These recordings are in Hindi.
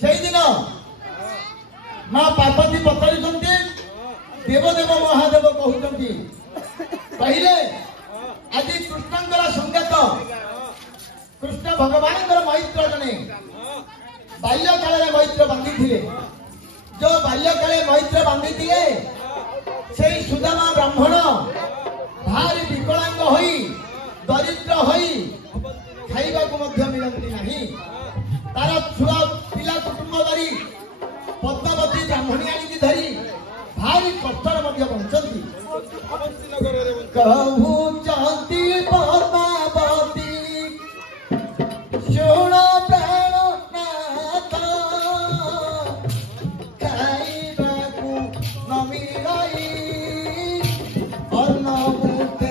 से दिन माँ पार्वती पचार देवदेव महादेव कहते कहले आज कृष्ण संकेत कृष्ण भगवान मैत्र जने बाल्य काल मैत्र बांधी जो बाल्य काले मैत्र बांधी से सुदामा ब्राह्मण भारी विकलांग होई दरिद्र होई खाइबा को मध्य मिलती नहीं तार छुआ पिला कुटुंब धरी पद्मावती ब्राह्मणी आनी धरी भारी कष्टर मध्य बंचती कहूचंती पद्मावती शुण प्राणनाथ खाइबाकू न मिलई अन्न मुठे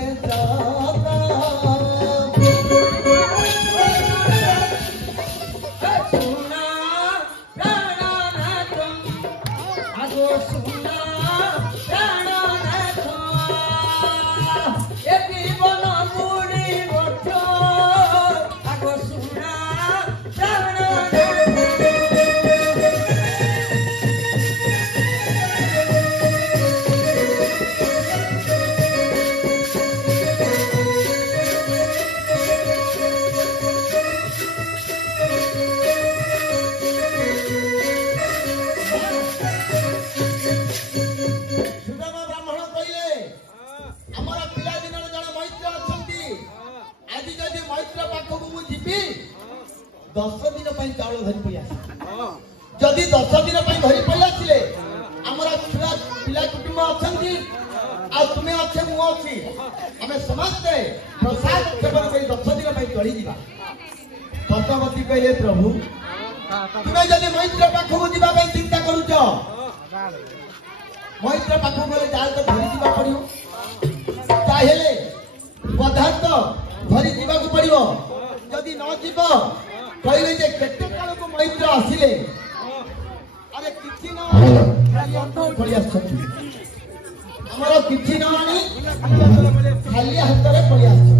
दस दिन चाउल धरी पड़ी जदि 10 दिन धरी पड़ी आसिले आमर छुआ पिला कुटुंब अच्छा तुम्हें अच्छे मु अच्छी आम समस्ते प्रसाद सेवन कर 10 दिन चढ़ी जा पद्मावती कहले प्रभु तुम्हें जदि मैत्र पाखक जावाई चिंता करुच मैत्र पाखक गले जाल तो धरी जा पड़ो चाहे पदार्थ धरी जावाक पड़ो जदि न जीव कहले जे केते काल को मैत्र आसिले अरे किछि न पड़ी आछथि हमरो किछि न आनी खाली हाथ रे पड़ी आछथि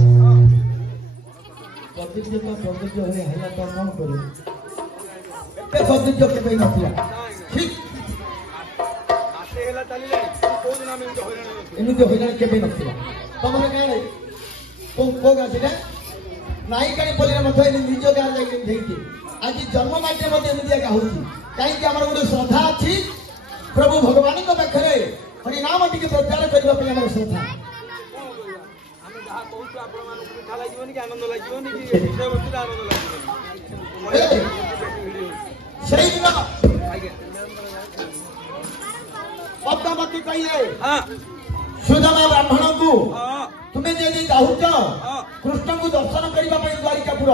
प्रतिज्ञा होने हैला तो कौन करू ए प्रतिज्ञा के कहीं नथिला ठीक आते हैला चली जाई को दिन में एमिति होइना के भी नथिला तमरे काले को गाछिले नाई कहीं बोले मत निज गाँव जाइए आज जन्म माटे मत एमती एका होती कहीं आम गोटे श्रद्धा अच्छी प्रभु भगवान पाखे हरिनाम टी प्रचार करने श्रद्धा पद्मावती कहिए सुदामा ब्राह्मण को तुम्हें यदि चाहूच कृष्ण को दर्शन करने द्वारिकापुर